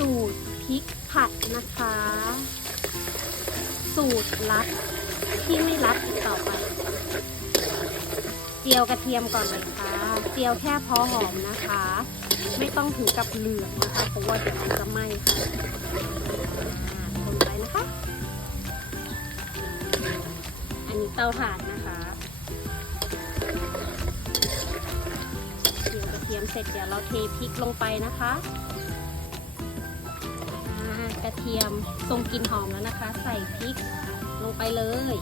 สูตรพริกผัดนะคะ สูตรลับที่ไม่ลับอีกต่อไป เจียวกระเทียมก่อนเลยค่ะ เจียวแค่พอหอมนะคะ ไม่ต้องถึงกับเหลืองนะคะ เพราะว่าเดี๋ยวมันจะไหม้ค่ะคนไปนะคะ อันนี้เตาถ่านนะคะเจียวกระเทียมเสร็จเดี๋ยวเราเทพริกลงไปนะคะ ระเทียมทรงกลิ่นหอมแล้วนะคะ ใส่พริกลงไปเลย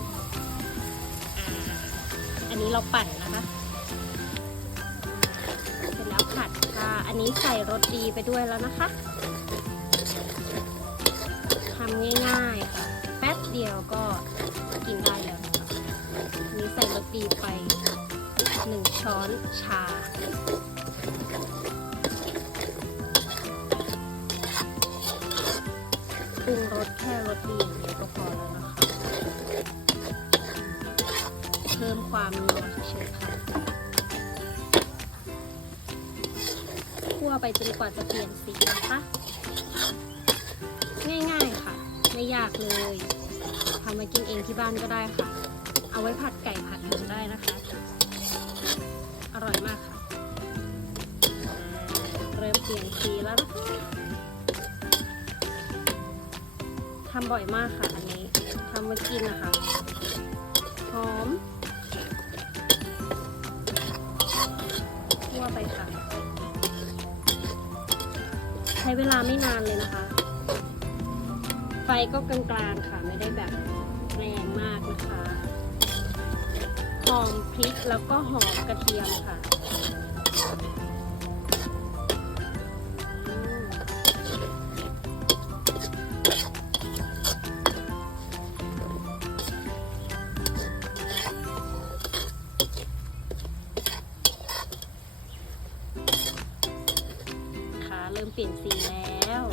อันนี้เราปั่นนะคะเสร็จแล้วผัดค่ะอันนี้ใส่รสดีไปด้วยแล้วนะคะทำง่ายๆค่ะแป๊บเดียวก็กินได้แล้วนี้ใส่รสดีไปหนึ่งช้อนชา รสดีอย่างเดียวก็พอแล้วนะคะ เพิ่มความนัวเฉยค่ะคั่วไปจนกว่าจะเปลี่ยนสีนะคะ ง่ายๆค่ะ ไม่ยากเลยทำมากินเองที่บ้านก็ได้ค่ะ เอาไว้ผัดไก่ผัดหมูได้นะคะ อร่อยมากค่ะ เริ่มเปลี่ยนสีแล้วนะคะ ทำบ่อยมากค่ะอันนี้ทำมากินนะคะ หอมคั่วไปค่ะ ใช้เวลาไม่นานเลยนะคะ ไฟก็กลางๆค่ะ ไม่ได้แบบแรงมากนะคะ หอมพริกแล้วก็หอมกระเทียมค่ะ ริ่มเปลี่ยนสีแล้ว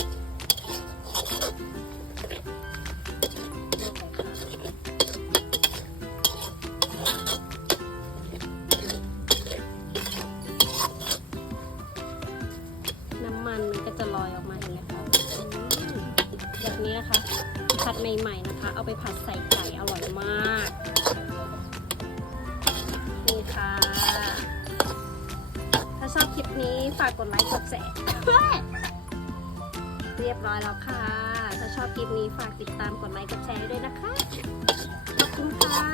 น้ำมันมันก็จะลอยออกมาเห็นไหมคะอืมแบบนี้นะคะผัดใหม่ๆนะคะ เอาไปผัดใส่ไก่อร่อยมาก นี้ฝากกดไลค์กดแชร์เรียบร้อยแล้วค่ะ ถ้าชอบคลิปนี้ฝากติดตามกดไลค์กดแชร์ด้วยนะคะ ขอบคุณค่ะ